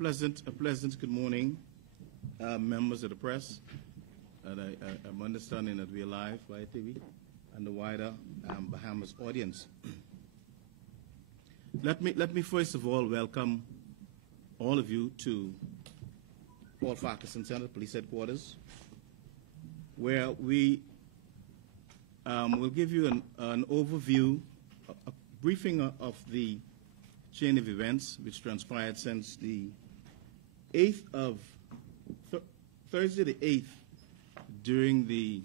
pleasant good morning, members of the press. And I'm understanding that we are live via TV and the wider Bahamas audience. Let me first of all welcome all of you to Port Ferguson Center Police Headquarters, where we will give you an overview, a briefing of the chain of events which transpired since the 8th of Thursday the 8th during the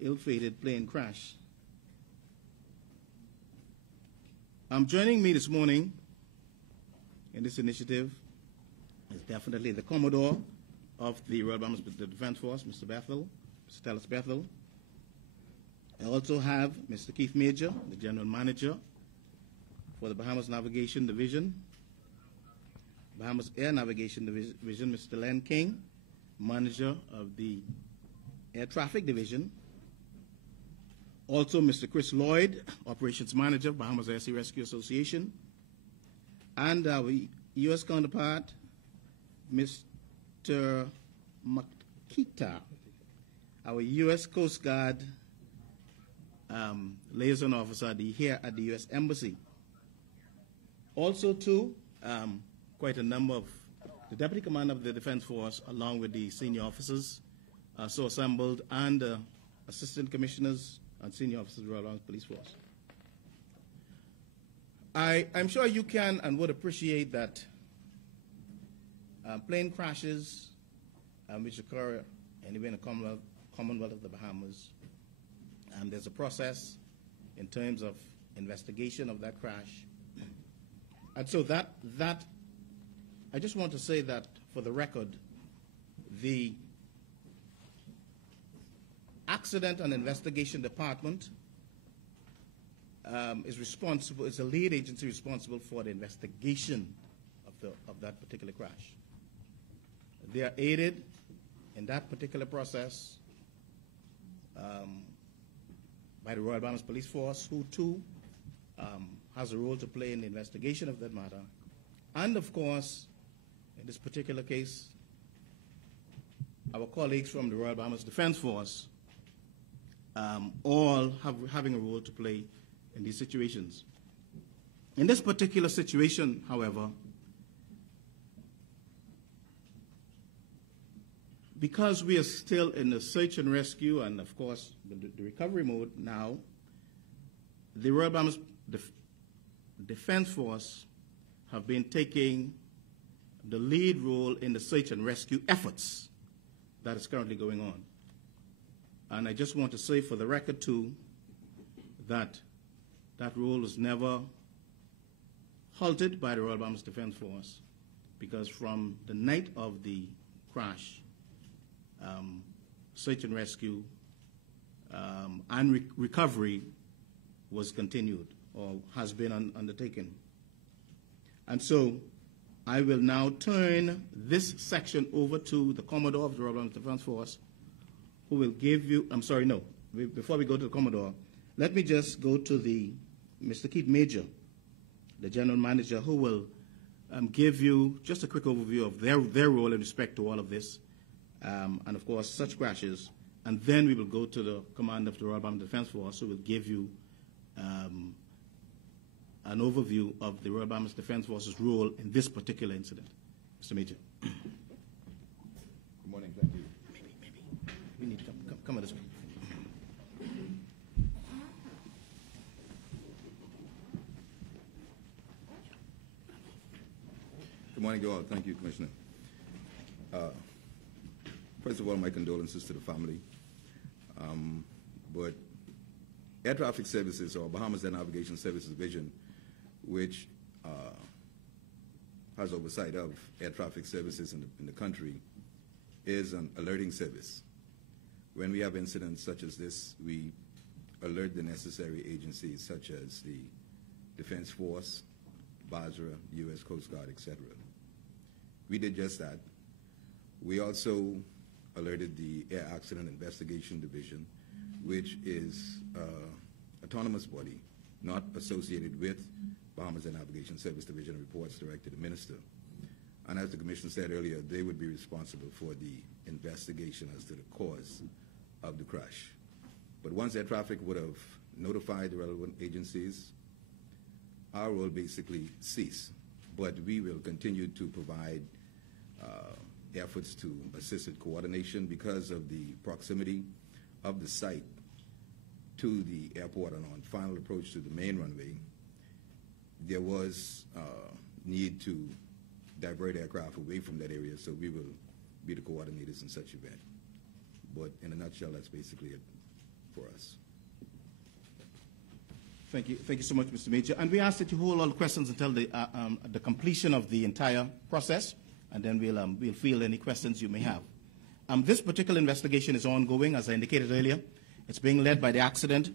ill-fated plane crash. Joining me this morning in this initiative is definitely the Commodore of the Royal Bahamas Defense Force, Mr. Bethel, Mr. Tellis Bethel. I also have Mr. Keith Major, the General Manager for the Bahamas Navigation Division, Bahamas Air Navigation Division, Mr. Len King, Manager of the Air Traffic Division. Also, Mr. Chris Lloyd, Operations Manager, Bahamas Air Sea Rescue Association. And our U.S. counterpart, Mr. Makita, our U.S. Coast Guard liaison officer here at the U.S. Embassy. Also, too, quite a number of the Deputy Commander of the Defense Force, along with the senior officers, so assembled, and Assistant Commissioners and senior officers of the Royal Bahamas Police Force. I'm sure you can and would appreciate that plane crashes which occur anywhere in the Commonwealth of the Bahamas, there's a process in terms of investigation of that crash. And so that I just want to say that for the record, the Accident and Investigation Department is responsible, is the lead agency responsible for the investigation of that particular crash. They are aided in that particular process by the Royal Bahamas Police Force, who too has a role to play in the investigation of that matter. And of course, in this particular case, our colleagues from the Royal Bahamas Defense Force all having a role to play in these situations. In this particular situation, however, because we are still in the search and rescue and, of course, the recovery mode now, the Royal Bahamas Defense Force have been taking the lead role in the search and rescue efforts that is currently going on. And I just want to say for the record, too, that that role was never halted by the Royal Bahamas Defense Force, because from the night of the crash, search and rescue and recovery was continued or has been undertaken. And so I will now turn this section over to the Commodore of the Royal Bahamas Defense Force, who will give you, before we go to the Commodore, let me just go to Mr. Keith Major, the General Manager, who will give you just a quick overview of their role in respect to all of this, and of course such crashes. And then we will go to the Commander of the Royal Bahamas Defense Force, who will give you an overview of the Royal Bahamas Defense Force's role in this particular incident. Mr. Major. Good morning, thank you. Maybe. We need to come at this way. Good morning to all. Thank you, Commissioner. First of all, my condolences to the family. But Air Traffic Services, or Bahamas Air Navigation Services Division, which has oversight of air traffic services in the country, is an alerting service. When we have incidents such as this, we alert the necessary agencies such as the Defense Force, BASRA, U.S. Coast Guard, etc. We did just that. We also alerted the Air Accident Investigation Division, which is an autonomous body not associated with Bahamas Air Navigation Service Division, reports direct to the Minister. And as the Commissioner said earlier, they would be responsible for the investigation as to the cause of the crash. But once air traffic would have notified the relevant agencies, our role basically ceased. But we will continue to provide efforts to assist with coordination because of the proximity of the site to the airport and on final approach to the main runway. There was need to divert aircraft away from that area, so we will be the coordinators in such event. But in a nutshell, that's basically it for us. Thank you so much, Mr. Major. And we ask that you hold all questions until the completion of the entire process, and then we'll field any questions you may have. This particular investigation is ongoing, as I indicated earlier. It's being led by the Accident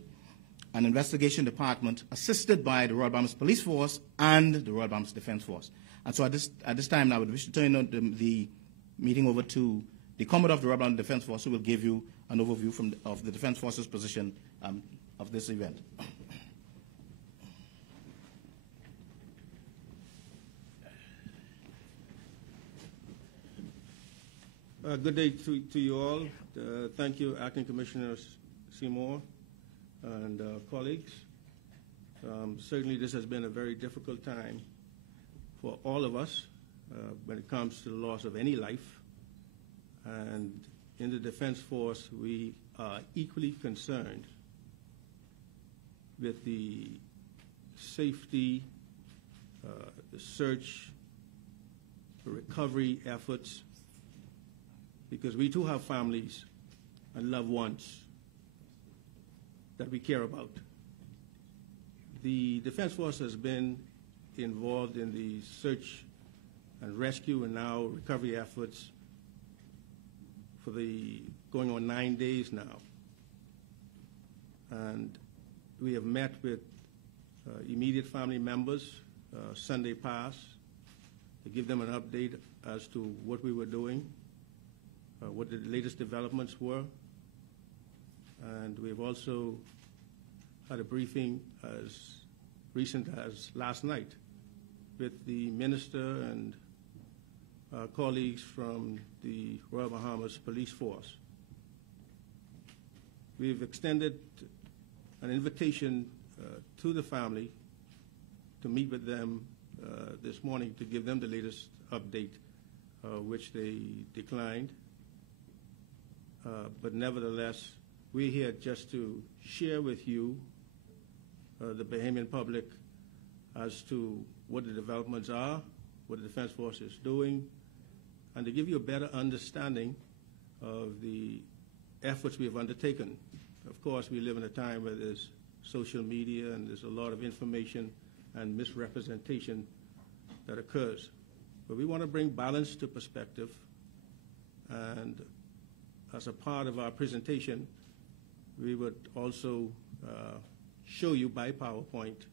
and Investigation Department, assisted by the Royal Bahamas Police Force and the Royal Bahamas Defense Force. And so at this time, I would wish to turn the meeting over to the Commodore of the Royal Bahamas Defense Force, who will give you an overview of the Defense Force's position of this event. Good day to you all. Thank you, Acting Commissioner Seymour and colleagues. Certainly this has been a very difficult time for all of us when it comes to the loss of any life. And in the Defense Force, we are equally concerned with the safety, the search, the recovery efforts, because we too have families and loved ones that we care about. The Defense Force has been involved in the search and rescue and now recovery efforts for going on 9 days now. And we have met with immediate family members Sunday past to give them an update as to what we were doing, what the latest developments were. And we've also had a briefing as recent as last night with the Minister and colleagues from the Royal Bahamas Police Force. We've extended an invitation to the family to meet with them this morning to give them the latest update, which they declined. But nevertheless, we're here just to share with you, the Bahamian public, as to what the developments are, what the Defense Force is doing, and to give you a better understanding of the efforts we have undertaken. Of course, we live in a time where there's social media and there's a lot of information and misrepresentation that occurs. But we want to bring balance to perspective, and as a part of our presentation, we would also show you by PowerPoint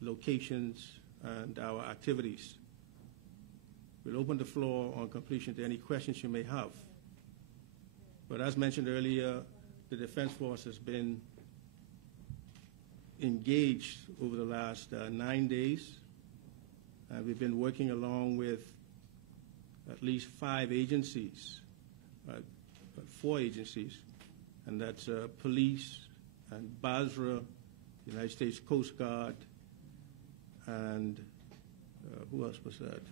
locations and our activities. We'll open the floor on completion to any questions you may have. But as mentioned earlier, the Defense Force has been engaged over the last 9 days. We've been working along with at least 5 agencies, 4 agencies, and that's police and BASRA, United States Coast Guard, and who else was that?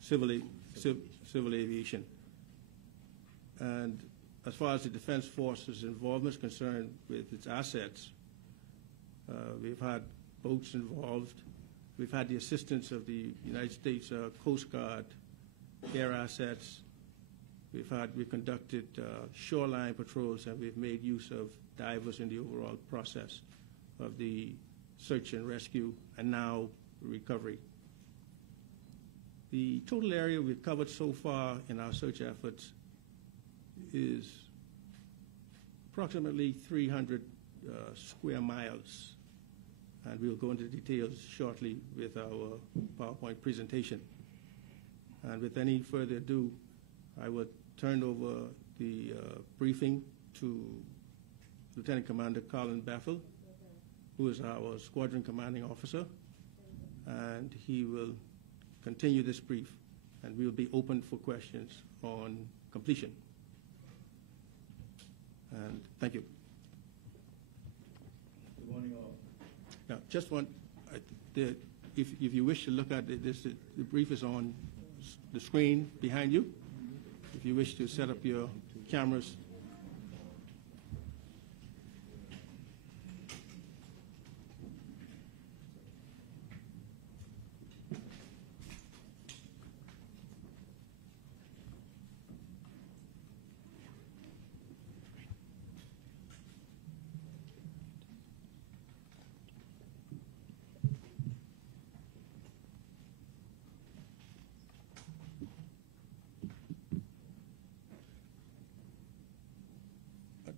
Civil aviation. And as far as the Defense Force's involvement is concerned with its assets, we've had boats involved. We've had the assistance of the United States Coast Guard air assets. We've conducted shoreline patrols, and we've made use of divers in the overall process of the search and rescue and now recovery. The total area we've covered so far in our search efforts is approximately 300 square miles, and we'll go into details shortly with our PowerPoint presentation. And with any further ado, I would turn over the briefing to Lieutenant Commander Colin Bethel, who is our squadron commanding officer, and he will continue this brief, and we will be open for questions on completion. And thank you. Good morning, all. Now, just one, if you wish to look at this, the brief is on the screen behind you. If you wish to set up your cameras.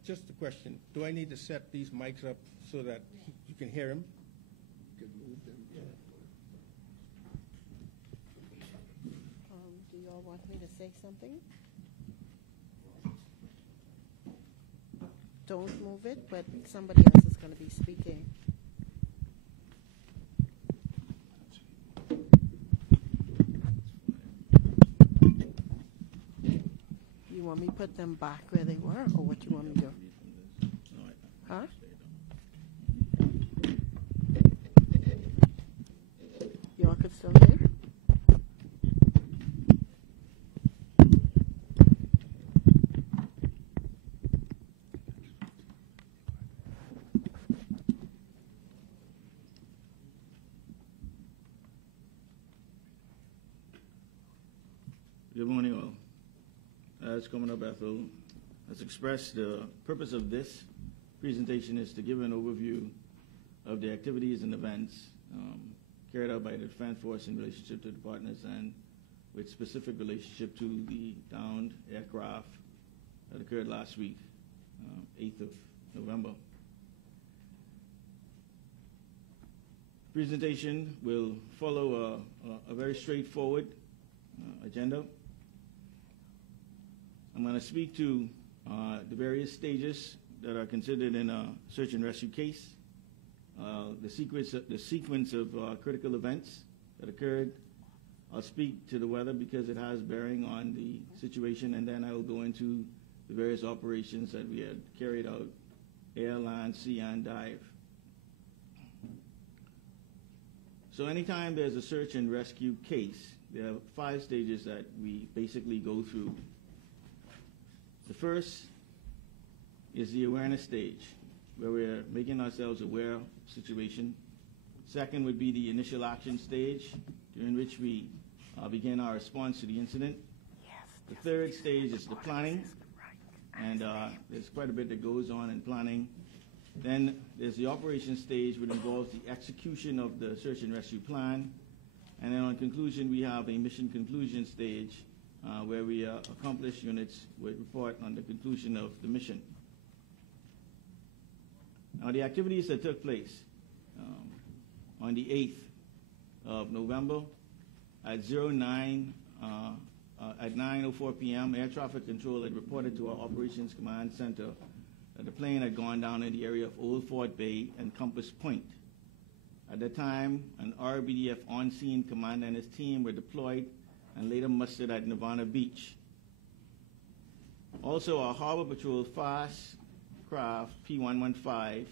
Just a question, do I need to set these mics up so that you can hear him? Do you all want me to say something? Don't move it, but somebody else is going to be speaking. You want me to put them back where they were, or what you want me to do? Huh? You all could still hear? Good morning, all. As Commander Bethel has expressed, the purpose of this presentation is to give an overview of the activities and events carried out by the Defense Force in relationship to the partners and with specific relationship to the downed aircraft that occurred last week, 8th of November. The presentation will follow a very straightforward agenda. I'm going to speak to the various stages that are considered in a search and rescue case, the sequence of critical events that occurred. I'll speak to the weather because it has bearing on the situation, and then I will go into the various operations that we had carried out, air, land, sea, and dive. So anytime there's a search and rescue case, there are 5 stages that we basically go through. The first is the awareness stage, where we're making ourselves aware of the situation. Second would be the initial action stage, during which we begin our response to the incident. The third stage is the planning, and there's quite a bit that goes on in planning. Then there's the operation stage, which involves the execution of the search and rescue plan. And then on conclusion, we have a mission conclusion stage, where we accomplish units would report on the conclusion of the mission. Now, the activities that took place on the 8th of November at 9:04 p.m., air traffic control had reported to our operations command center that the plane had gone down in the area of Old Fort Bay and Compass Point. At the time, an R.B.D.F on-scene commander and his team were deployed and later mustered at Nirvana Beach. Also, our Harbor Patrol fast craft P115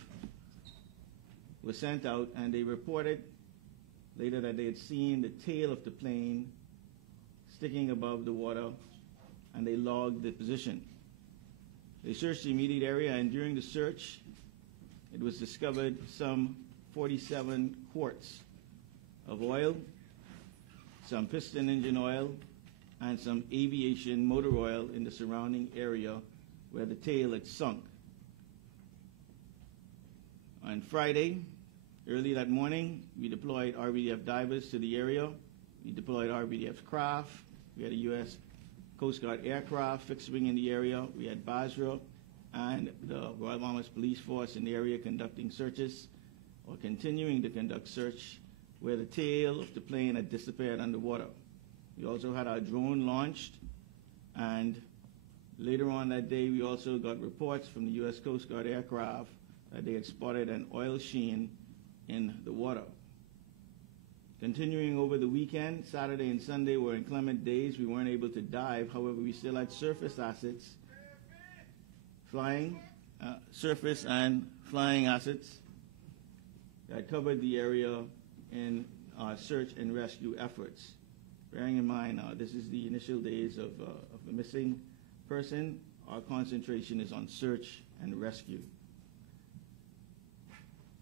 was sent out, and they reported later that they had seen the tail of the plane sticking above the water, and they logged the position. They searched the immediate area, and during the search, it was discovered some 47 quarts of oil, some piston engine oil, and some aviation motor oil in the surrounding area where the tail had sunk. On Friday, early that morning, we deployed R.B.D.F divers to the area. We deployed R.B.D.F craft. We had a U.S. Coast Guard aircraft fixed wing in the area. We had Basra and the Royal Bahamas Police Force in the area conducting searches or continuing to conduct search where the tail of the plane had disappeared underwater. We also had our drone launched, and later on that day we also got reports from the U.S. Coast Guard aircraft that they had spotted an oil sheen in the water. Continuing over the weekend, Saturday and Sunday were inclement days. We weren't able to dive. However, we still had surface assets, surface and flying assets that covered the area in our search and rescue efforts. Bearing in mind, this is the initial days of a missing person. Our concentration is on search and rescue.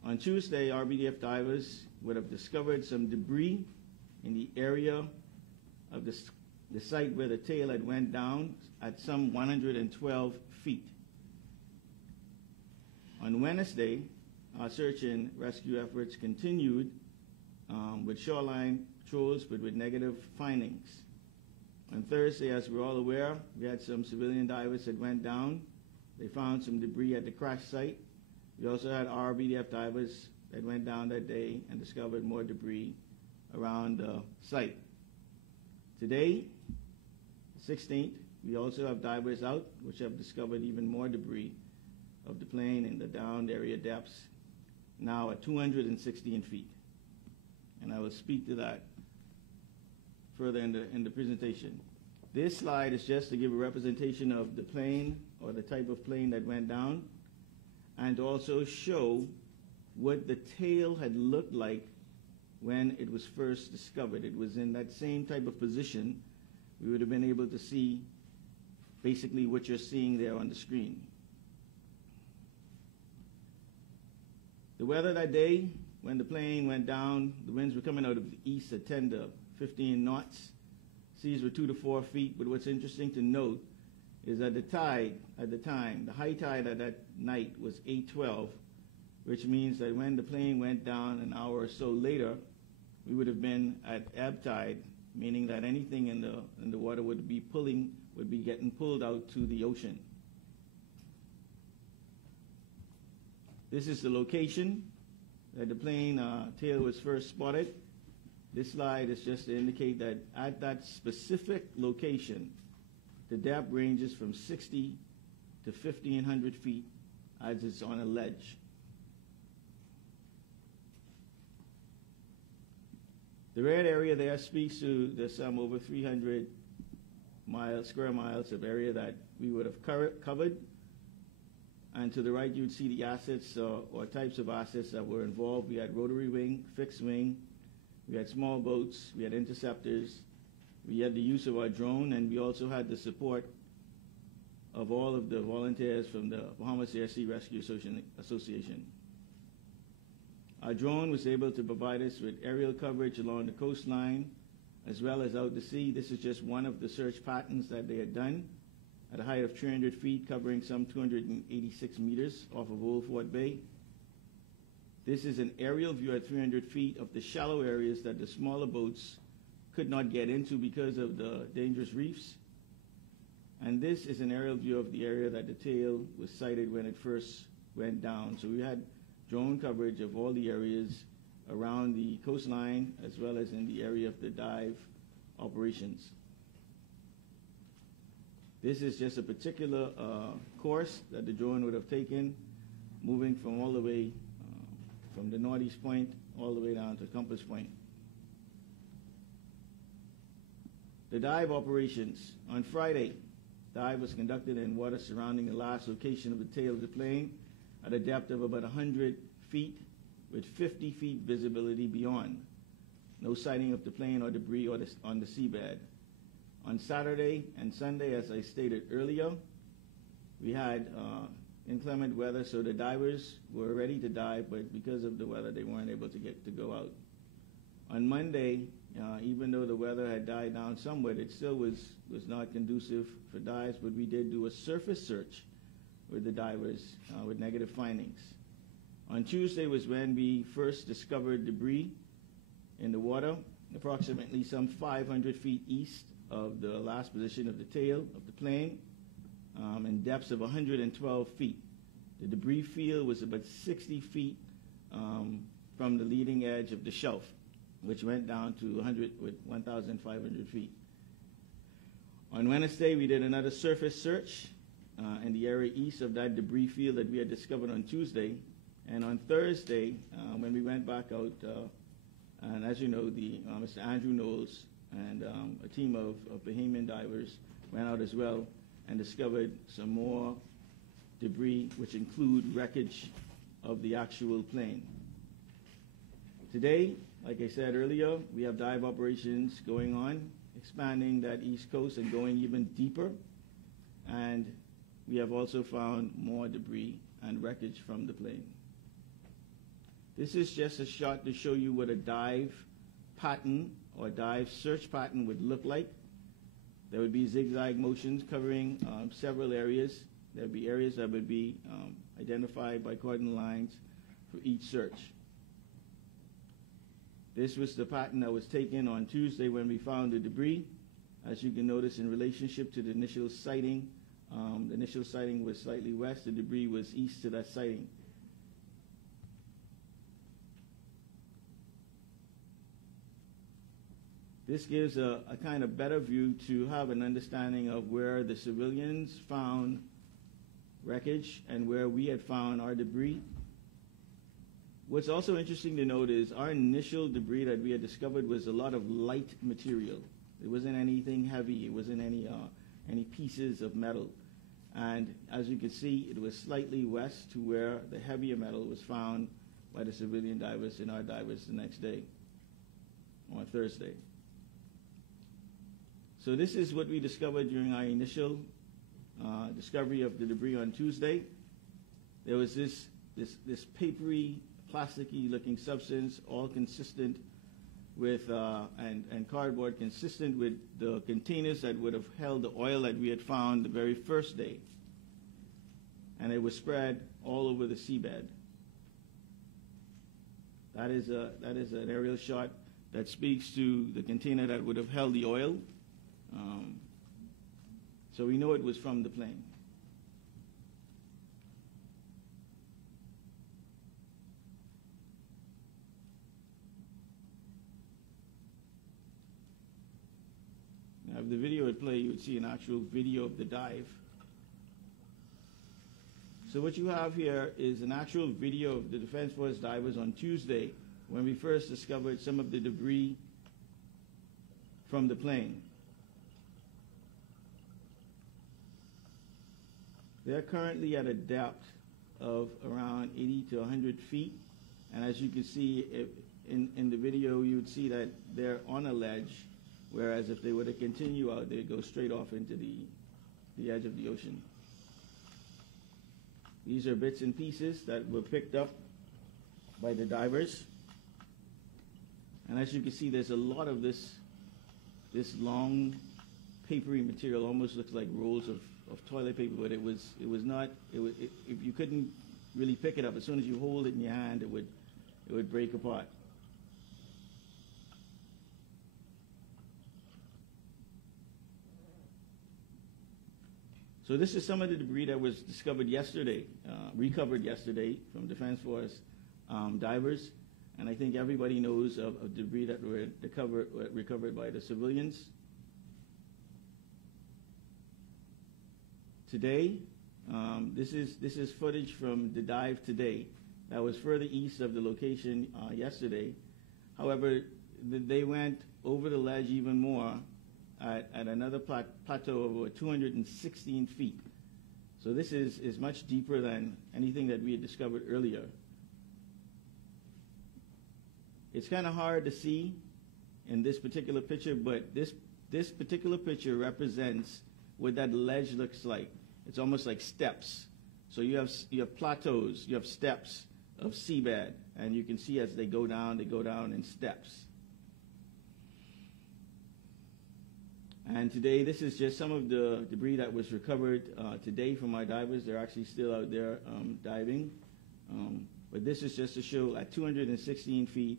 On Tuesday, R.B.D.F divers would have discovered some debris in the area of the site where the tail had went down at some 112 feet. On Wednesday, our search and rescue efforts continued with shoreline patrols, but with negative findings. On Thursday, as we're all aware, we had some civilian divers that went down. They found some debris at the crash site. We also had R.B.D.F divers that went down that day and discovered more debris around the site. Today, 16th, we also have divers out, which have discovered even more debris of the plane in the downed area depths, now at 216 feet. And I will speak to that further in the presentation. This slide is just to give a representation of the plane or the type of plane that went down, and also show what the tail had looked like when it was first discovered. It was in that same type of position. We would have been able to see basically what you're seeing there on the screen. The weather that day, when the plane went down, the winds were coming out of the east at 10 to 15 knots. Seas were 2 to 4 feet. But what's interesting to note is that the tide at the time, the high tide at that night was 8:12, which means that when the plane went down an hour or so later, we would have been at ebb tide, meaning that anything in the water would be getting pulled out to the ocean. This is the location that the plane tail was first spotted. This slide is just to indicate that at that specific location, the depth ranges from 60 to 1,500 feet as it's on a ledge. The red area there speaks to the some over 300 square miles of area that we would have covered. And to the right, you would see the assets or types of assets that were involved. We had rotary wing, fixed wing, we had small boats, we had interceptors, we had the use of our drone, and we also had the support of all of the volunteers from the Bahamas Air Sea Rescue Association. Our drone was able to provide us with aerial coverage along the coastline as well as out to sea. This is just one of the search patterns that they had done at a height of 300 feet, covering some 286 meters off of Old Fort Bay. This is an aerial view at 300 feet of the shallow areas that the smaller boats could not get into because of the dangerous reefs. And this is an aerial view of the area that the tail was sighted when it first went down. So we had drone coverage of all the areas around the coastline as well as in the area of the dive operations. This is just a particular course that the drone would have taken, moving from all the way from the northeast point all the way down to Compass Point. The dive operations. On Friday, dive was conducted in water surrounding the last location of the tail of the plane at a depth of about 100 feet with 50 feet visibility beyond. No sighting of the plane or debris on the seabed. On Saturday and Sunday, as I stated earlier, we had inclement weather, so the divers were ready to dive, but because of the weather, they weren't able to go out. On Monday, even though the weather had died down somewhat, it still was not conducive for dives, but we did do a surface search with the divers with negative findings. On Tuesday was when we first discovered debris in the water, approximately some 500 feet east of the last position of the tail of the plane, in depths of 112 feet. The debris field was about 60 feet from the leading edge of the shelf, which went down to 1,500 feet. On Wednesday, we did another surface search in the area east of that debris field that we had discovered on Tuesday. And on Thursday, when we went back out And as you know, Mr. Andrew Knowles and a team of Bahamian divers went out as well and discovered some more debris, which include wreckage of the actual plane. Today, like I said earlier, we have dive operations going on, expanding that east coast and going even deeper. And we have also found more debris and wreckage from the plane. This is just a shot to show you what a dive pattern or dive search pattern would look like. There would be zigzag motions covering several areas. There would be areas that would be identified by cordon lines for each search. This was the pattern that was taken on Tuesday when we found the debris. As you can notice, in relationship to the initial sighting was slightly west, the debris was east to that sighting. This gives a kind of better view to have an understanding of where the civilians found wreckage and where we had found our debris. What's also interesting to note is our initial debris that we had discovered was a lot of light material. It wasn't anything heavy. It wasn't any pieces of metal. And as you can see, it was slightly west to where the heavier metal was found by the civilian divers and our divers the next day, on Thursday. So this is what we discovered during our initial discovery of the debris on Tuesday. There was this papery, plasticky looking substance, all consistent with, and cardboard consistent with the containers that would have held the oil that we had found the very first day. And it was spread all over the seabed. That is an aerial shot that speaks to the container that would have held the oil. So we know it was from the plane. Now, if the video would play, you would see an actual video of the dive. So what you have here is an actual video of the Defense Force divers on Tuesday when we first discovered some of the debris from the plane. They're currently at a depth of around 80 to 100 feet. And as you can see in the video, you would see that they're on a ledge, whereas if they were to continue out, they'd go straight off into the edge of the ocean. These are bits and pieces that were picked up by the divers. And as you can see, there's a lot of this long papery material, almost looks like rolls of toilet paper, but it was not. If you couldn't really pick it up, as soon as you hold it in your hand, it would break apart. So this is some of the debris that was discovered yesterday, recovered yesterday from Defense Force divers, and I think everybody knows of debris that were recovered by the civilians. Today, this is footage from the dive today. That was further east of the location yesterday. However, they went over the ledge even more at another plateau of over 216 feet. So this is much deeper than anything that we had discovered earlier. It's kind of hard to see in this particular picture, but this particular picture represents what that ledge looks like. It's almost like steps. So you have plateaus, you have steps of seabed, and you can see as they go down in steps. And today, this is just some of the debris that was recovered today from our divers. They're actually still out there diving. But this is just to show at 216 feet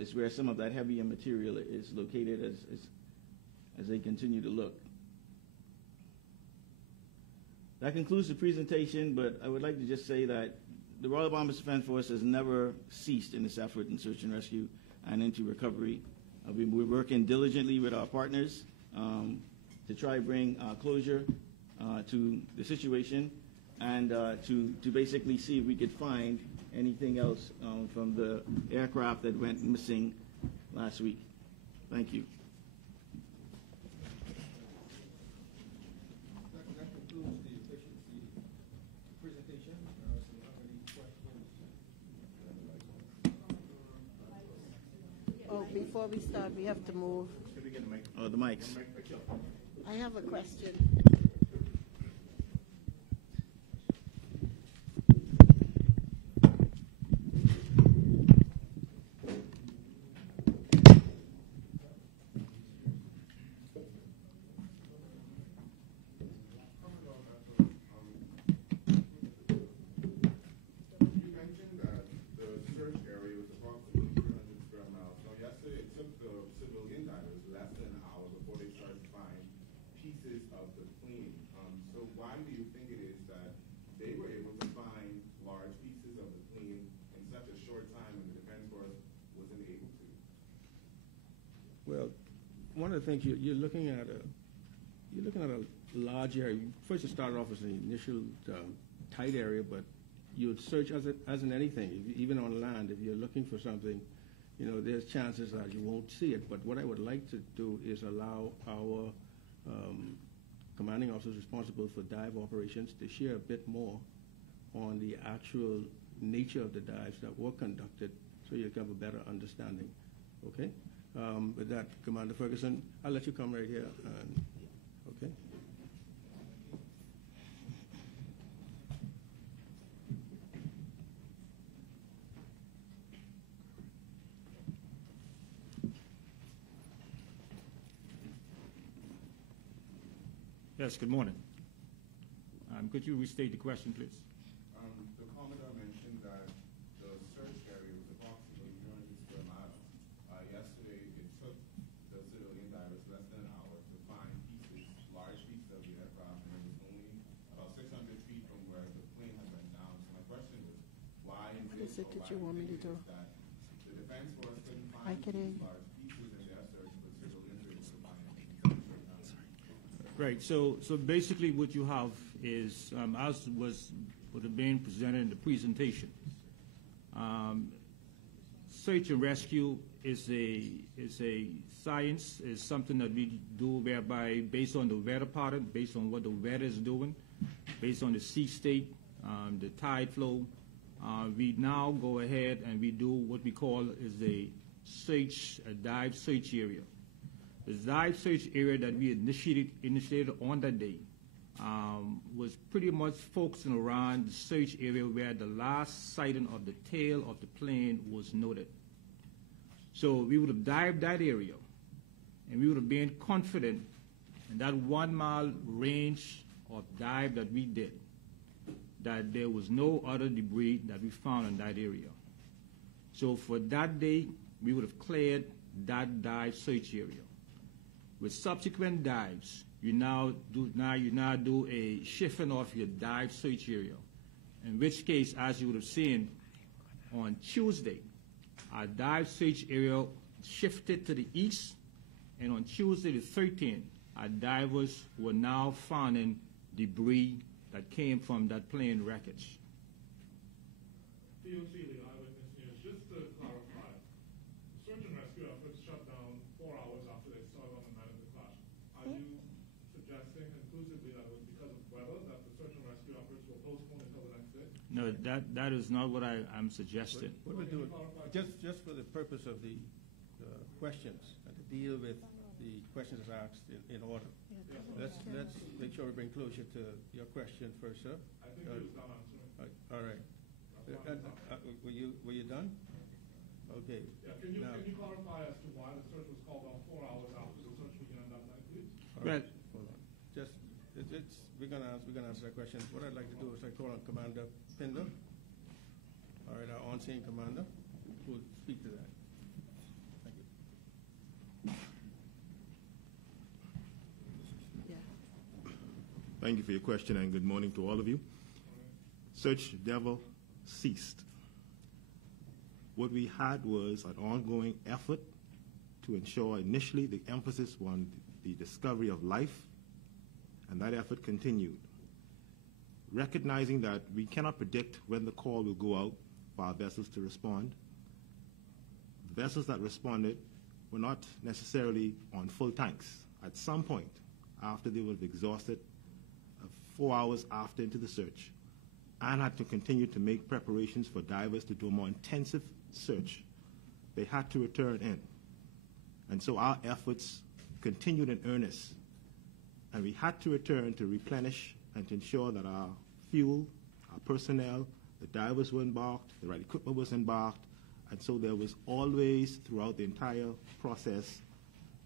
is where some of that heavier material is located as they continue to look. That concludes the presentation, but I would like to just say that the Royal Bahamas Defense Force has never ceased in its effort in search and rescue and into recovery. We're working diligently with our partners to try to bring closure to the situation and to basically see if we could find anything else from the aircraft that went missing last week. Thank you. That concludes the efficiency presentation. So you have any questions? Oh, before we start, we have to move. Oh, the mics. I have a question. Well, one of the things you're looking at a large area. First, it started off as an initial tight area, but you would search as in anything, even on land. If you're looking for something, there's chances that you won't see it. But what I would like to do is allow our commanding officers responsible for dive operations to share a bit more on the actual nature of the dives that were conducted, so you can have a better understanding. Okay. With that, Commander Ferguson, I'll let you come right here. Okay. Yes, good morning. Could you restate the question, please? The Commodore mentioned that the search area was approximately 300 square miles. Yesterday, it took the civilian divers less than an hour to find pieces, large pieces of the aircraft, and it was only about 600 feet from where the plane had went down. So my question was, why in What is it that you want me to do? that the Defense Force couldn't I find could these large pieces in their search, but civilians were able to find them in such a short time? Right. So basically, what you have is, as would have been presented in the presentation, search and rescue is a science, is something that we do whereby, based on the weather pattern, based on what the weather is doing, based on the sea state, the tide flow, we now go ahead and we do what we call is a dive search area. The dive search area that we initiated on that day was pretty much focusing around the search area where the last sighting of the tail of the plane was noted. So we would have dived that area, and we would have been confident in that 1 mile range of dive that we did, that there was no other debris that we found in that area. So for that day, we would have cleared that dive search area. With subsequent dives, you now do a shifting of your dive search area, in which case, as you would have seen on Tuesday, our dive search area shifted to the east, and on Tuesday the 13th, our divers were now finding debris that came from that plane wreckage. DOC, the Eyewitness News, just to clarify, the search and rescue efforts shut down 4 hours after they saw on the night of the crash. Are you suggesting conclusively that it was because of weather that the search and rescue efforts were postponed until the next day? No, that is not what I'm suggesting. What we're doing, just for the purpose of the questions, and to deal with the questions asked in order. Let's make sure we bring closure to your question first, sir. I think he was done answering. All right. Were you done? Okay. Yeah, can you clarify as to why the search was called on 4 hours after the search began that night, please? All right. Hold on. We're gonna answer that question. What I'd like to do is I call on Commander Pinder. All right, our on-scene commander, who will speak to that. Thank you. Yeah. Thank you for your question, and good morning to all of you. Search never ceased. What we had was an ongoing effort to ensure initially the emphasis on the discovery of life, and that effort continued. Recognizing that we cannot predict when the call will go out, for our vessels to respond. The vessels that responded were not necessarily on full tanks. At some point, after they would have exhausted 4 hours after into the search, and had to continue to make preparations for divers to do a more intensive search, they had to return in. And so our efforts continued in earnest, and we had to return to replenish and to ensure that our fuel, our personnel, the divers were embarked, the right equipment was embarked, and so there was always, throughout the entire process,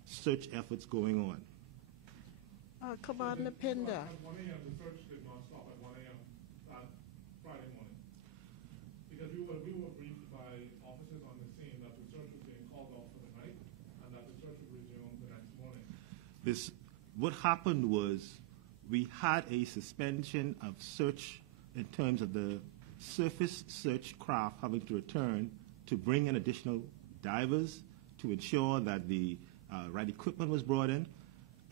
search efforts going on. Commander Pinder. At 1 a.m., the search did not stop at 1 a.m. that Friday morning. Because we were briefed by officers on the scene that the search was being called off for the night and that the search would resume the next morning. What happened was we had a suspension of search in terms of the surface search craft having to return to bring in additional divers to ensure that the right equipment was brought in,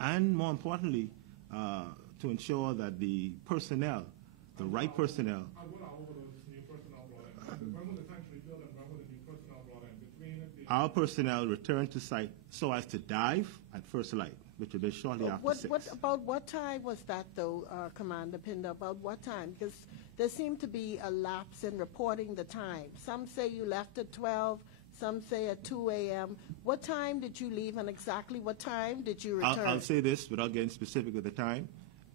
and more importantly, to ensure that the personnel, the right personnel. And what hour were those new personnel brought in? When were the tanks refilled and when were the new personnel brought in? Our personnel returned to site so as to dive at first light, which would be shortly after 6. About what time was that, though, Commander Pinder? About what time? Because there seemed to be a lapse in reporting the time. Some say you left at 12. Some say at 2 a.m. What time did you leave, and exactly what time did you return? I'll say this without getting specific with the time.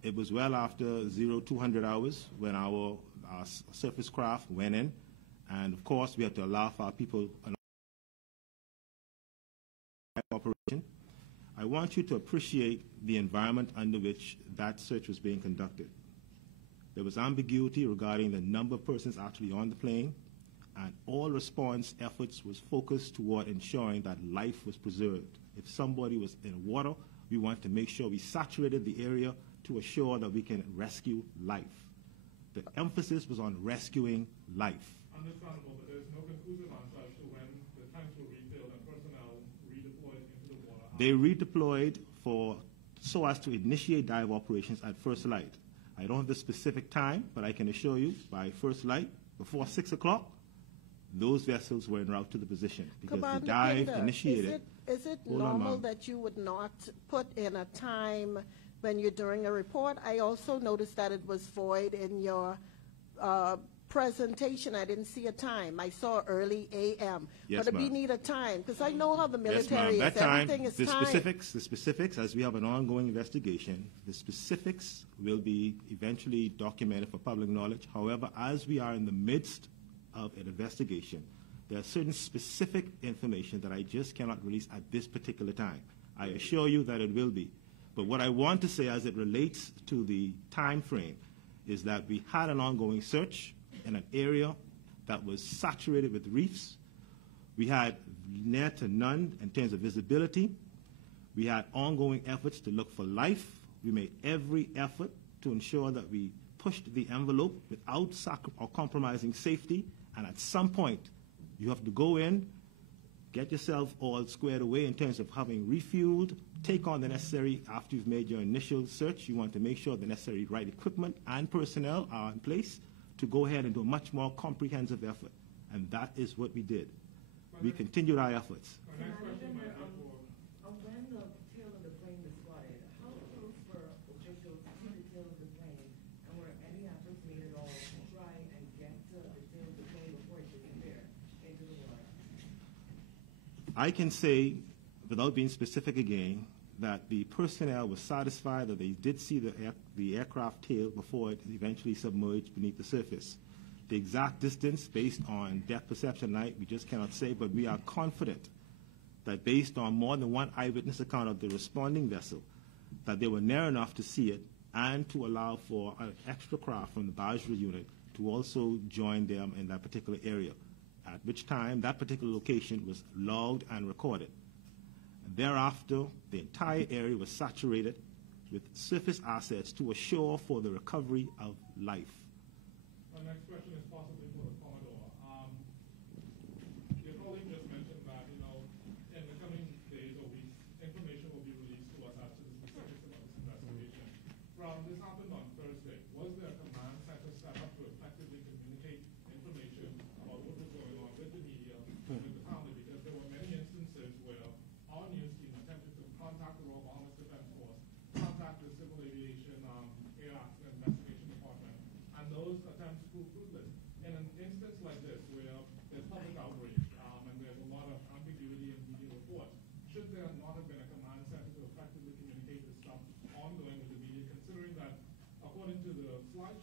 It was well after 0200 hours when our surface craft went in. And, of course, we had to allow for our people an operation. I want you to appreciate the environment under which that search was being conducted. There was ambiguity regarding the number of persons actually on the plane, and all response efforts was focused toward ensuring that life was preserved. If somebody was in water, we want to make sure we saturated the area to assure that we can rescue life. The emphasis was on rescuing life. Understandable, but there's no conclusive answer as to when the tanks were refilled and personnel redeployed into the water. They redeployed so as to initiate dive operations at first light. I don't have the specific time, but I can assure you by first light, before 6 o'clock, those vessels were en route to the position because Commander the dive Pinder, initiated. Is it normal that you would not put in a time when you're doing a report? I also noticed that it was void in your presentation. I didn't see a time. I saw early a.m. Yes, but we ma'am. need a time because I know how the Yes, military ma'am. is. That time, Everything is the time. specifics, as we have an ongoing investigation, the specifics will be eventually documented for public knowledge. However, as we are in the midst of an investigation, there are certain specific information that I just cannot release at this particular time. I assure you that it will be. But what I want to say as it relates to the time frame is that we had an ongoing search in an area that was saturated with reefs. We had near to none in terms of visibility. We had ongoing efforts to look for life. We made every effort to ensure that we pushed the envelope without compromising safety. And at some point, you have to go in, get yourself all squared away in terms of having refueled, take on the necessary, after you've made your initial search, you want to make sure the necessary right equipment and personnel are in place to go ahead and do a much more comprehensive effort. And that is what we did. We continued our efforts. When the tail of the plane was spotted, how close were officials to the tail of the plane, and were any efforts made at all to try and get to the tail of the plane before it disappeared into the water? I can say, without being specific again, that the personnel was satisfied that they did see the aircraft tail before it eventually submerged beneath the surface. The exact distance, based on depth perception night, we just cannot say, but we are confident that based on more than one eyewitness account of the responding vessel, that they were near enough to see it and to allow for an extra craft from the Bajra unit to also join them in that particular area, at which time that particular location was logged and recorded. Thereafter, the entire area was saturated with surface assets to assure for the recovery of life. My next question is possibly for the Commodore. Your colleague just mentioned that, in the coming days or weeks, information will be released to us as to the specifics about this investigation. This happened on Thursday. Was there a command center set up to effectively communicate information about what was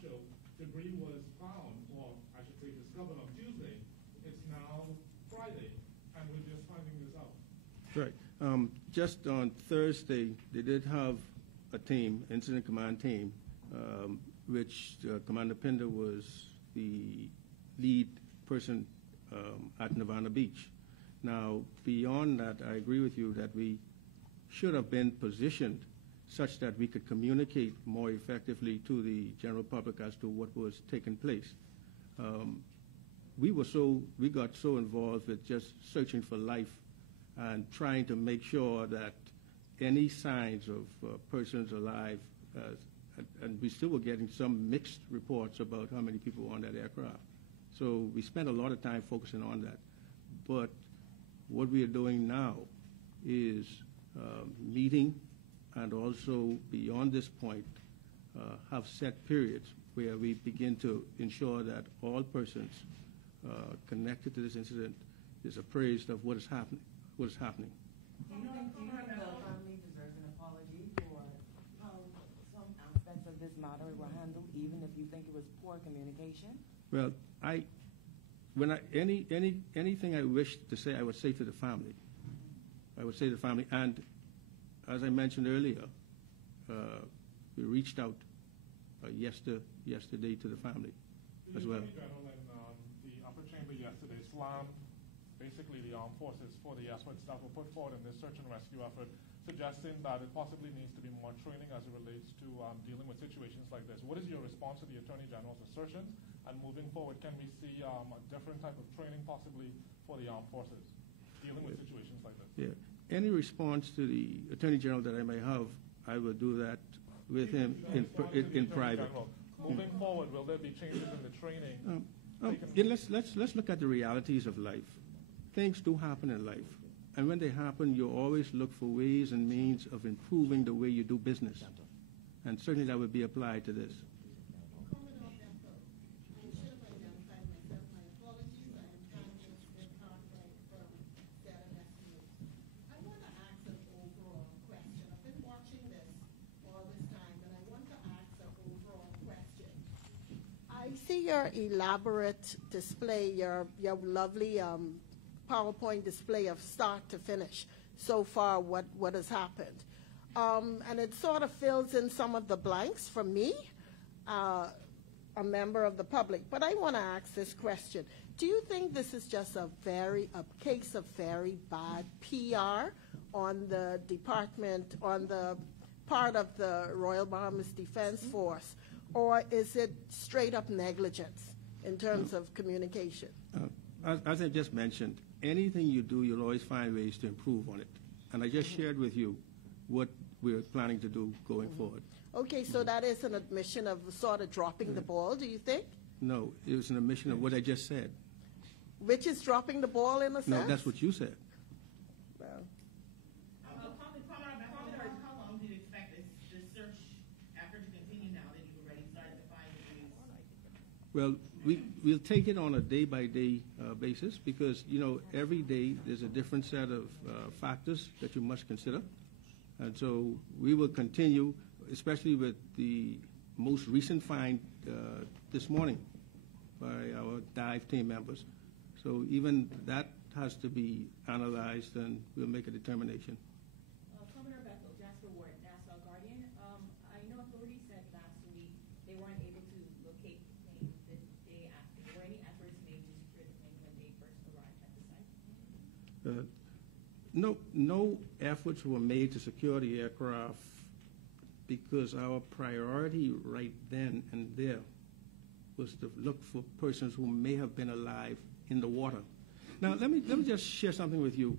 show, debris was found, or I should say discovered on Tuesday. It's now Friday, and we're just finding this out. Right. Just on Thursday, they did have a team, incident command team, which Commander Pinder was the lead person at Nirvana Beach. Now, beyond that, I agree with you that we should have been positioned such that we could communicate more effectively to the general public as to what was taking place. We got so involved with just searching for life and trying to make sure that any signs of persons alive, and we still were getting some mixed reports about how many people were on that aircraft. So we spent a lot of time focusing on that. But what we are doing now is meeting, and also beyond this point, have set periods where we begin to ensure that all persons connected to this incident is appraised of what is happening. Do you think the family deserves an apology for how some aspects of this matter were handled, even if you think it was poor communication? Well, anything I wish to say, I would say to the family. I would say to the family, and as I mentioned earlier, we reached out yesterday to the family as well. The Attorney General in the upper chamber yesterday slammed basically the armed forces for the efforts that were put forward in this search and rescue effort, suggesting that it possibly needs to be more training as it relates to dealing with situations like this. What is your response to the Attorney General's assertions? And moving forward, can we see a different type of training possibly for the armed forces dealing with situations like this? Yeah. Any response to the Attorney General that I may have, I will do that with him in private. Moving forward, will there be changes in the training? Let's look at the realities of life. Things do happen in life. And when they happen, you always look for ways and means of improving the way you do business. And certainly that would be applied to this. I see your elaborate display, your lovely PowerPoint display of start to finish so far what has happened. And it sort of fills in some of the blanks for me, a member of the public. But I want to ask this question. Do you think this is just a case of very bad PR on the department, on the part of the Royal Bahamas Defense Force, or is it straight up negligence in terms of communication? As I just mentioned, anything you do, you'll always find ways to improve on it. And I just shared with you what we're planning to do going forward. Okay, so that is an admission of sort of dropping the ball, do you think? No, it was an admission of what I just said. Which is dropping the ball in a sense? No, that's what you said. Well, How long do you expect this search effort to continue now that you've already started to find these? Well, we'll take it on a day-by-day basis because, every day there's a different set of factors that you must consider. And so we will continue, especially with the most recent find this morning by our dive team members. So even that has to be analyzed, and we'll make a determination. Commander Bethel, Jasper Ward, Nassau Guardian. I know authorities said last week they weren't able to locate the plane the day after. Were any efforts made to secure the plane when they first arrived at the site? No efforts were made to secure the aircraft because our priority right then and there was to look for persons who may have been alive in the water. Now, let me just share something with you.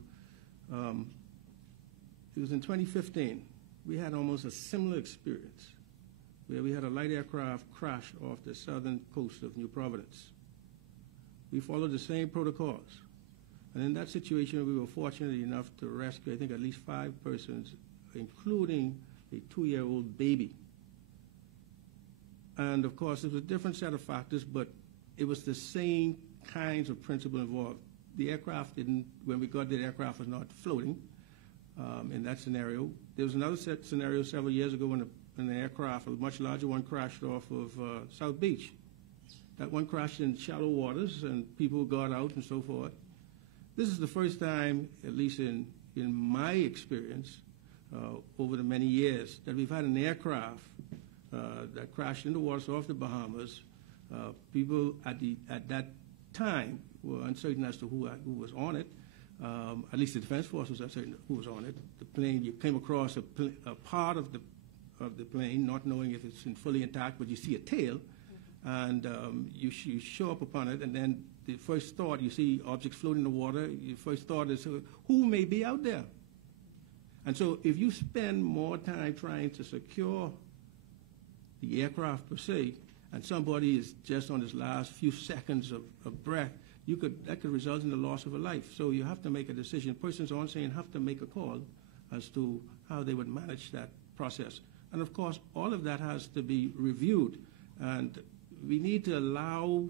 It was in 2015. We had almost a similar experience where we had a light aircraft crash off the southern coast of New Providence. We followed the same protocols. And in that situation, we were fortunate enough to rescue, I think, at least 5 persons, including a 2-year-old baby. And, of course, it was a different set of factors, but it was the same kinds of principle involved. The aircraft when we got there, the aircraft was not floating in that scenario. There was another scenario several years ago when an aircraft, a much larger one, crashed off of South Beach. That one crashed in shallow waters, and people got out and so forth. This is the first time, at least in my experience, over the many years, that we've had an aircraft that crashed into waters off the Bahamas. People at that time were uncertain as to who was on it. At least the Defense Force was uncertain who was on it. The plane, you came across a part of the plane, not knowing if it's fully intact, but you see a tail, and you show up upon it, and then the first thought, you see objects floating in the water, your first thought is, who may be out there? And so if you spend more time trying to secure the aircraft per se, and somebody is just on his last few seconds of breath, that could result in the loss of a life. So you have to make a decision. Persons on scene have to make a call as to how they would manage that process. And of course, all of that has to be reviewed. And we need to allow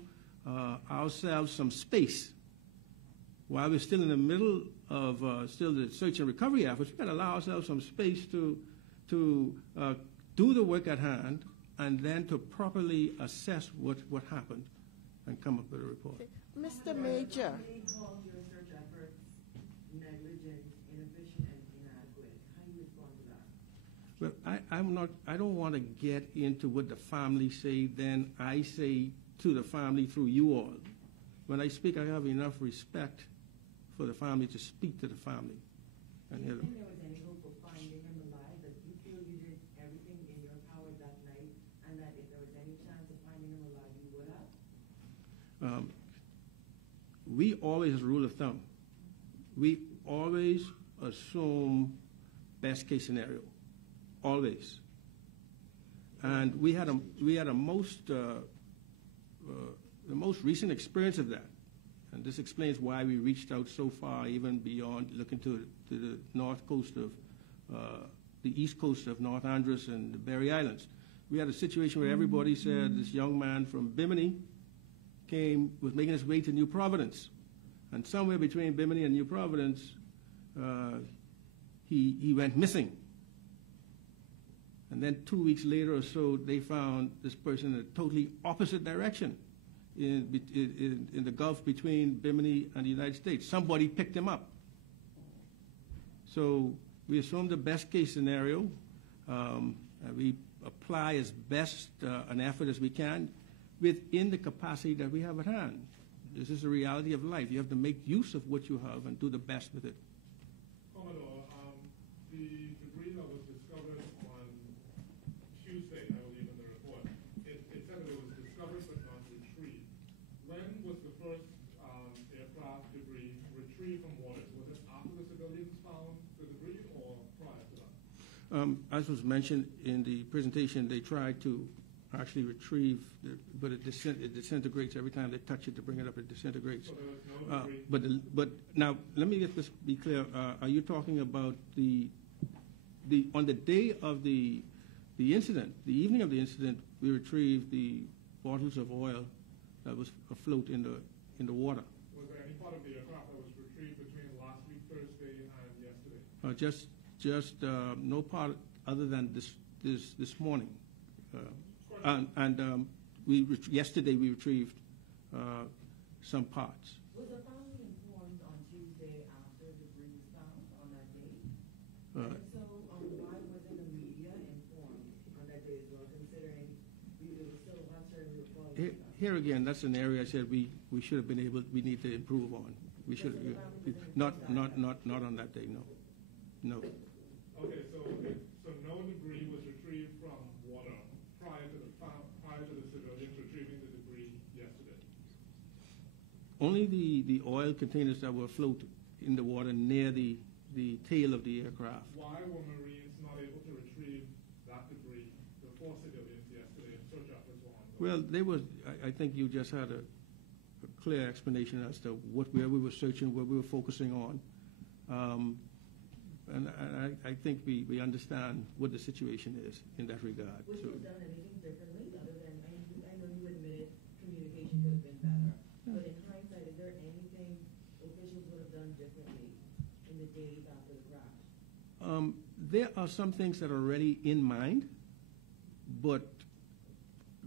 ourselves some space. While we're still in the middle of still the search and recovery efforts, we've got to allow ourselves some space to do the work at hand and then to properly assess what happened and come up with a report. Mr. Major. They call your search efforts negligent, inefficient, and inadequate. How do you respond to that? Well, I don't want to get into what the family say. Then I say to the family through you all. When I speak, I have enough respect for the family to speak to the family. And, do you think there was any hope of finding him alive? That you feel you did everything in your power that night, and that if there was any chance of finding him alive, you would have? We always, as a rule of thumb, we always assume best case scenario, always. And we had the most recent experience of that, and this explains why we reached out so far, even beyond looking to the north coast of the east coast of North Andros and the Berry Islands. We had a situation where everybody said this young man from Bimini was making his way to New Providence, and somewhere between Bimini and New Providence, he went missing. And then 2 weeks later or so, they found this person in a totally opposite direction in the Gulf between Bimini and the United States. Somebody picked him up. So we assumed the best case scenario. And we apply as best an effort as we can within the capacity that we have at hand. This is the reality of life. You have to make use of what you have and do the best with it. Commodore, the debris that was discovered on Tuesday, I believe in the report, it said that it was discovered but not retrieved. When was the first aircraft debris retrieved from waters? Was it after the civilians found the debris or prior to that? As was mentioned in the presentation, they tried to actually retrieve, but it disintegrates every time they touch it to bring it up. It disintegrates. So there was no debris? But now let me get this be clear. Are you talking about on the day of the incident, the evening of the incident, we retrieved the bottles of oil that was afloat in the water? Was there any part of the aircraft that was retrieved between last week Thursday and yesterday? Just no part other than this morning. Yesterday we retrieved some parts. Was the family informed on Tuesday after the debris was found on that day? And so why wasn't the media informed on that day as well, considering it was still uncertain report? Here again, that's an area I said we should have been able. We need to improve on. We should not on that day. No. Okay, so no debris was retrieved from water prior to the civilians retrieving the debris yesterday? Only the oil containers that were afloat in the water near the tail of the aircraft. Why were Marines not able to retrieve that debris before civilians yesterday and search efforts were ongoing? Well, I think you just had a clear explanation as to where we were searching, where we were focusing on. And I think we understand what the situation is in that regard. Would you have done anything differently other than, I know you admitted communication could have been better, but in hindsight, is there anything officials would have done differently in the days after the crash? There are some things that are already in mind But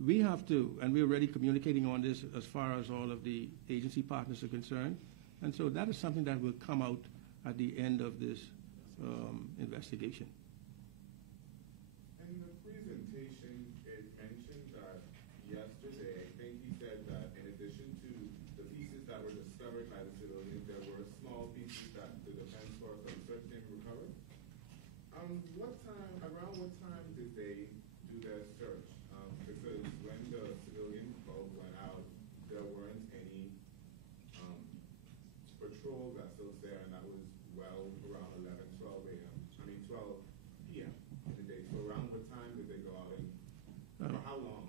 we have to, and we're already communicating on this as far as all of the agency partners are concerned. And so that is something that will come out at the end of this investigation. In the presentation, it mentioned that yesterday, I think he said that in addition to the pieces that were discovered by the civilians, there were small pieces that the defense force on search team recovered. Around what time did they do their search? Because when the civilian boat went out, there weren't any patrol vessels there, and that was well around 12 p.m. in the day. So around what time did they go out, and for how long?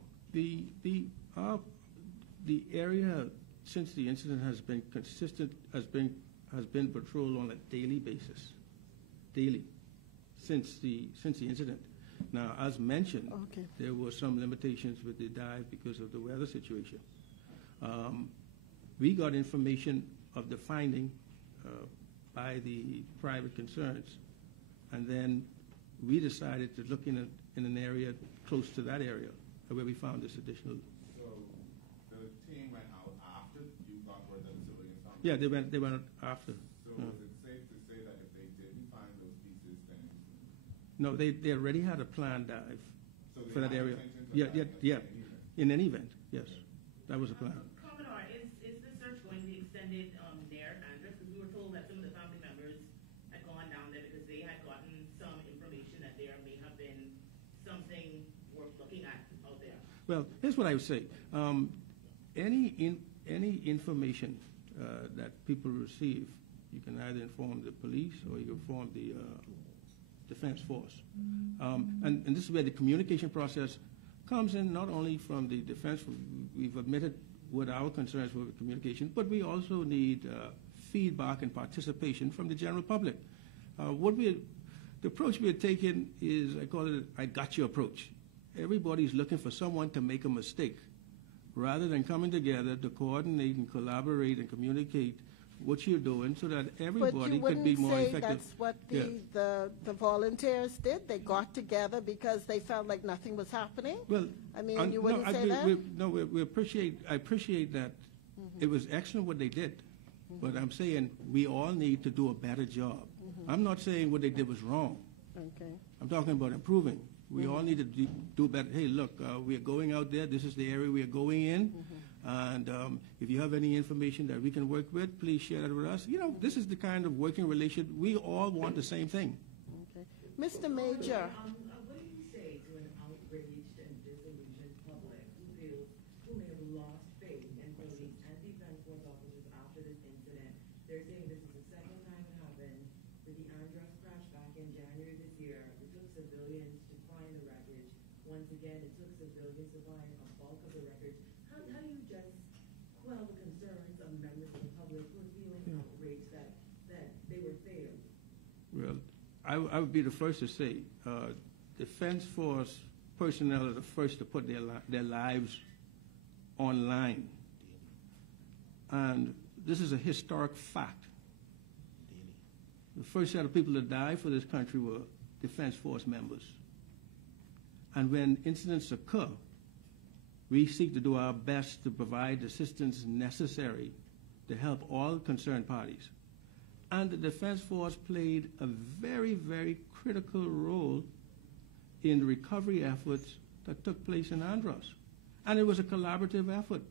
The area since the incident has been consistent has been patrolled on a daily basis, since the incident. Now, as mentioned, there were some limitations with the dive because of the weather situation. We got information of the finding by the private concerns, and then we decided to look in an area close to that area where we found this additional. So the team went out after you got word that the civilians found? Yeah, they went out after. So was it safe to say that if they didn't find those pieces, then? No, they already had a planned dive for that area. Yeah. In any event, yes, that was a plan. Commodore, is the search going to be extended there, Andres? Because we were told that some of the family members had gone down there because they had gotten some information that there may have been something worth looking at out there. Well, here's what I would say. Any information that people receive, you can either inform the police or you can inform the defense force. And this is where the communication process comes in, not only from the defense. We've admitted what our concerns were with communication, but we also need feedback and participation from the general public. The approach we are taking is, I call it, I got you approach. Everybody's looking for someone to make a mistake, rather than coming together to coordinate and collaborate and communicate what you're doing so that everybody could be more effective. But you wouldn't say that's what the volunteers did? They got together because they felt like nothing was happening? Well, I mean, you wouldn't say that? I appreciate that. It was excellent what they did, but I'm saying we all need to do a better job. I'm not saying what they did was wrong. Okay. I'm talking about improving. We all need to do better. Hey, look, we are going out there. This is the area we are going in. And if you have any information that we can work with, please share that with us. You know, this is the kind of working relation. We all want the same thing. Okay. Mr. Major. What do you say to an outraged and disillusioned public who may have lost faith in police and defense force officers after this incident? They're saying this is the second time it happened. With the Andros crash back in January this year, it took civilians to find the wreckage. Once again, it took civilians to find a bulk of the wreckage. How do you just quell the concerns of members of the public who are feeling outraged that they were failed? Well, I would be the first to say, Defense Force personnel are the first to put their lives online. And this is a historic fact. The first set of people to die for this country were Defense Force members. And when incidents occur, we seek to do our best to provide the assistance necessary to help all concerned parties. And the Defense Force played a very, very critical role in the recovery efforts that took place in Andros. And it was a collaborative effort.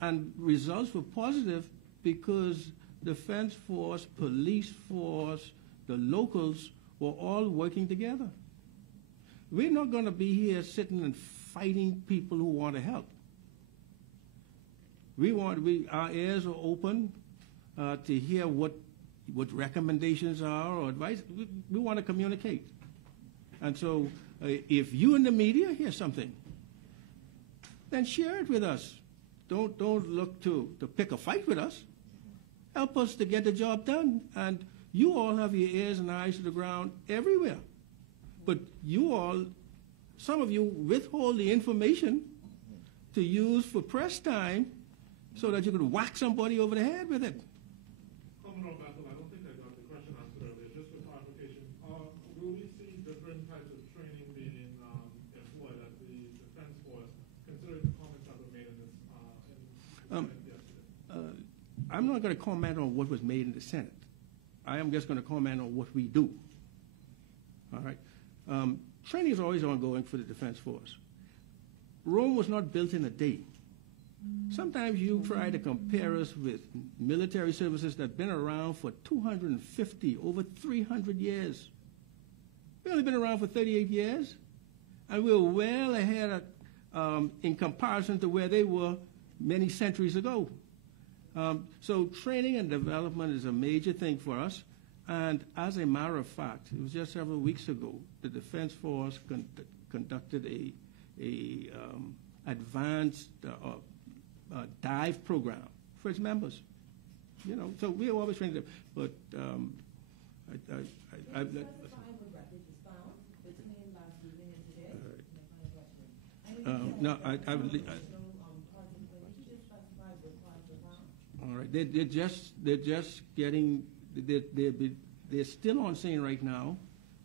And results were positive because Defense Force, police force, the locals were all working together. We're not going to be here sitting and fighting people who want to help. Our ears are open to hear what recommendations are or advice. We want to communicate. And so if you in the media hear something, then share it with us. Don't look to pick a fight with us. Help us to get the job done. And you all have your ears and eyes to the ground everywhere. But some of you withhold the information to use for press time so that you could whack somebody over the head with it. Commodore Battle, I don't think I got the question answered earlier. Just for clarification, will we see different types of training being employed I'm not going to comment on what was made in the Senate. I am just going to comment on what we do. All right? Training is always ongoing for the Defense Force. Rome was not built in a day. Sometimes you try to compare us with military services that have been around for 250, over 300 years. We've only been around for 38 years, and we're well ahead in comparison to where they were many centuries ago. So training and development is a major thing for us. And as a matter of fact, it was just several weeks ago, the Defense Force conducted a advanced dive program for its members. You know, so we are always training them. But no, I would. All right, they're just getting. They're still on scene right now,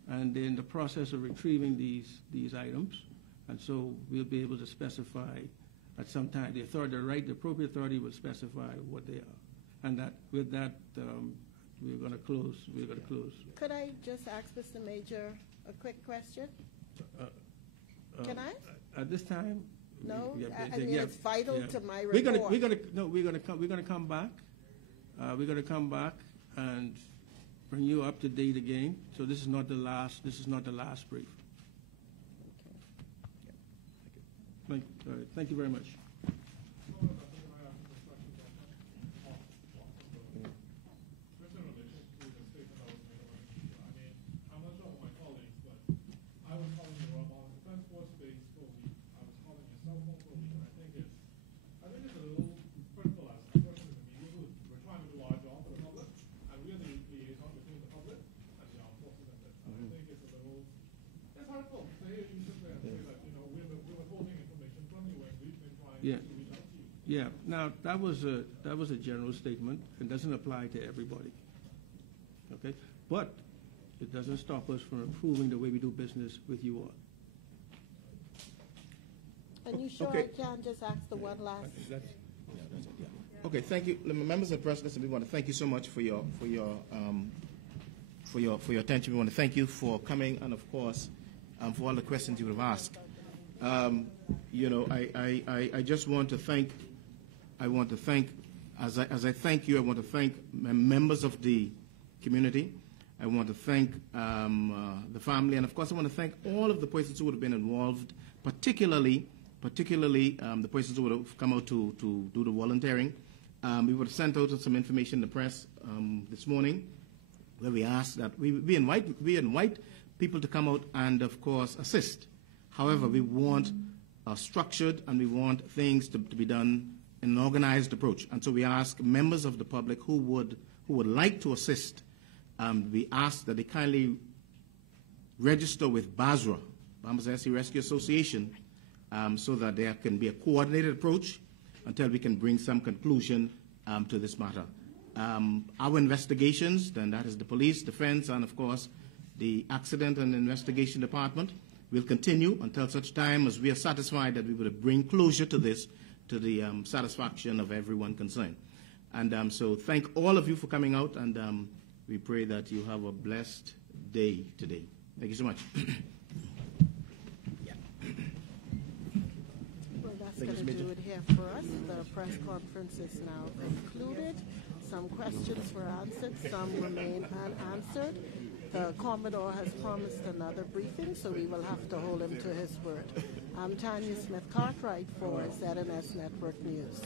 and they're in the process of retrieving these items, and so we'll be able to specify at some time. The appropriate authority will specify what they are, and that with that we're going to close. Could I just ask Mr. Major a quick question? Can I? At this time. No, I mean it's vital to my report. We're going to come back. We're going to come back and bring you up to date again. So this is not the last. This is not the last brief. Thank you very much. Yeah. Now that was a general statement. It doesn't apply to everybody. Okay, but it doesn't stop us from improving the way we do business with you all. And you sure Okay. I can just ask the one last? Okay, thank you, members of the press. Listen, we want to thank you so much for your attention. We want to thank you for coming, and of course, for all the questions you have asked. You know, I just want to thank. As I thank you, I want to thank members of the community. I want to thank the family, and of course, I want to thank all of the persons who would have been involved, particularly the persons who would have come out to do the volunteering. We would have sent out some information in the press this morning, where we asked that we invite people to come out and, of course, assist. However, we want structured, and we want things to be done in an organized approach. And so we ask members of the public who would like to assist. We ask that they kindly register with BASRA, Bahamas Sea Rescue Association, so that there can be a coordinated approach until we can bring some conclusion to this matter. Our investigations, then that is the police, defense, and of course the accident and investigation department, will continue until such time as we are satisfied that we will bring closure to this, to the satisfaction of everyone concerned. And so thank all of you for coming out, and we pray that you have a blessed day today. Thank you so much. Well, that's going to do it here for us. The press conference is now concluded. Some questions were answered, some remain unanswered. The Commodore has promised another briefing, so we will have to hold him to his word. I'm Tanya Smith-Cartwright for ZNS Network News.